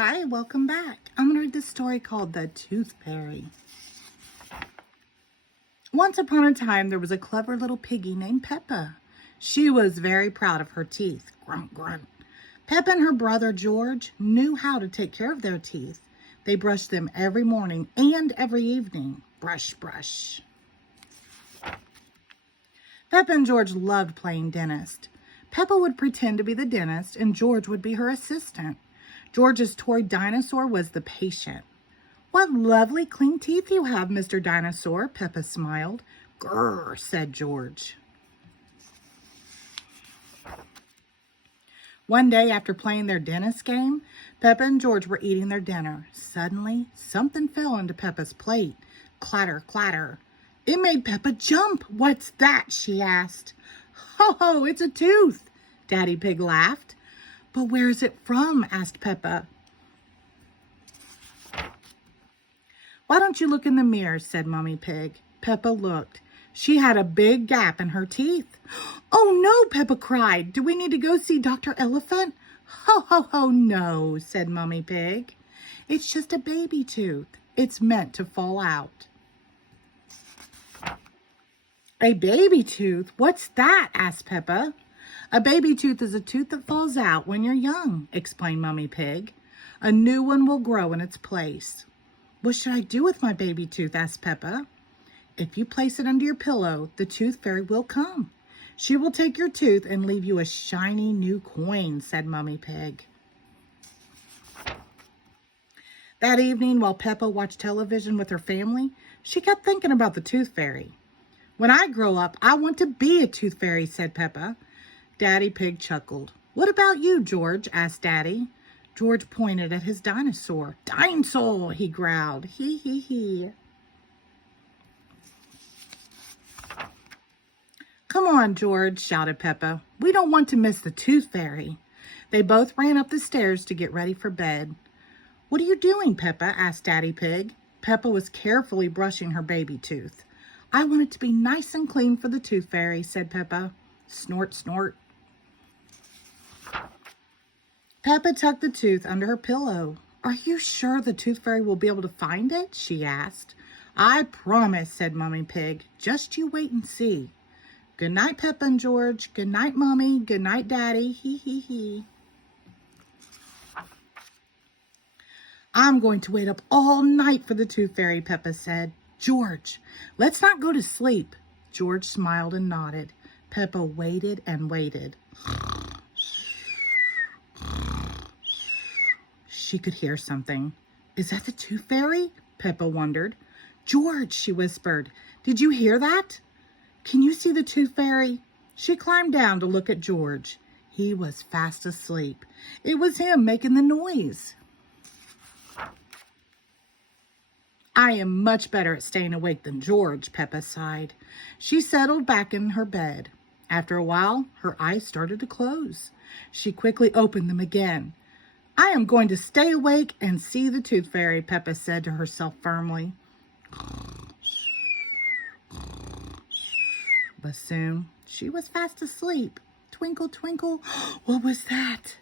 Hi, welcome back. I'm going to read this story called The Tooth Fairy. Once upon a time, there was a clever little piggy named Peppa. She was very proud of her teeth. Grunt, grunt. Peppa and her brother George knew how to take care of their teeth. They brushed them every morning and every evening. Brush, brush. Peppa and George loved playing dentist. Peppa would pretend to be the dentist and George would be her assistant. George's toy dinosaur was the patient. "What lovely clean teeth you have, Mr. Dinosaur," Peppa smiled. "Grrr," said George. One day after playing their dentist game, Peppa and George were eating their dinner. Suddenly, something fell into Peppa's plate. Clatter, clatter. It made Peppa jump. "What's that?" she asked. "Ho, ho, it's a tooth," Daddy Pig laughed. "But where is it from?" asked Peppa. "Why don't you look in the mirror?" said Mummy Pig. Peppa looked. She had a big gap in her teeth. "Oh no," Peppa cried. "Do we need to go see Dr. Elephant?" "Ho, ho, ho, no," said Mummy Pig. "It's just a baby tooth. It's meant to fall out." "A baby tooth? What's that?" asked Peppa. "A baby tooth is a tooth that falls out when you're young," explained Mummy Pig. "A new one will grow in its place." "What should I do with my baby tooth?" asked Peppa. "If you place it under your pillow, the tooth fairy will come. She will take your tooth and leave you a shiny new coin," said Mummy Pig. That evening, while Peppa watched television with her family, she kept thinking about the tooth fairy. "When I grow up, I want to be a tooth fairy," said Peppa. Daddy Pig chuckled. "What about you, George?" asked Daddy. George pointed at his dinosaur. "Dinosaur," he growled. "Hee, hee, hee." "Come on, George," shouted Peppa. "We don't want to miss the tooth fairy." They both ran up the stairs to get ready for bed. "What are you doing, Peppa?" asked Daddy Pig. Peppa was carefully brushing her baby tooth. "I want it to be nice and clean for the tooth fairy," said Peppa. Snort, snort. Peppa tucked the tooth under her pillow. "Are you sure the tooth fairy will be able to find it?" she asked. "I promise," said Mummy Pig. "Just you wait and see." "Good night, Peppa and George. Good night, Mommy. Good night, Daddy. Hee, hee, hee. "I'm going to wait up all night for the tooth fairy," Peppa said. "George, let's not go to sleep." George smiled and nodded. Peppa waited and waited. She could hear something. "Is that the tooth fairy?" Peppa wondered. "George," she whispered, "did you hear that? Can you see the tooth fairy?" She climbed down to look at George. He was fast asleep. It was him making the noise. "I am much better at staying awake than George," Peppa sighed. She settled back in her bed. After a while, her eyes started to close. She quickly opened them again. "I am going to stay awake and see the tooth fairy," Peppa said to herself firmly. But soon she was fast asleep. Twinkle, twinkle. What was that?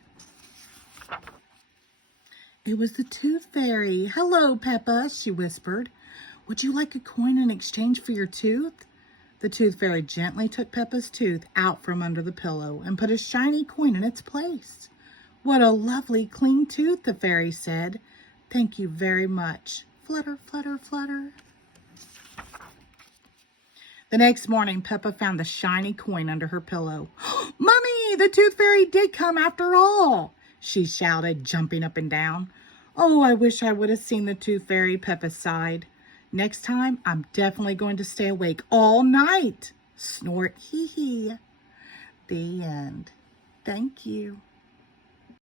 It was the tooth fairy. "Hello, Peppa," she whispered. "Would you like a coin in exchange for your tooth?" The tooth fairy gently took Peppa's tooth out from under the pillow and put a shiny coin in its place. "What a lovely clean tooth," the fairy said. "Thank you very much." Flutter, flutter, flutter. The next morning, Peppa found the shiny coin under her pillow. "Mommy, the tooth fairy did come after all," she shouted, jumping up and down. "Oh, I wish I would have seen the tooth fairy," Peppa sighed. "Next time, I'm definitely going to stay awake all night." Snort, hee hee. The end. Thank you.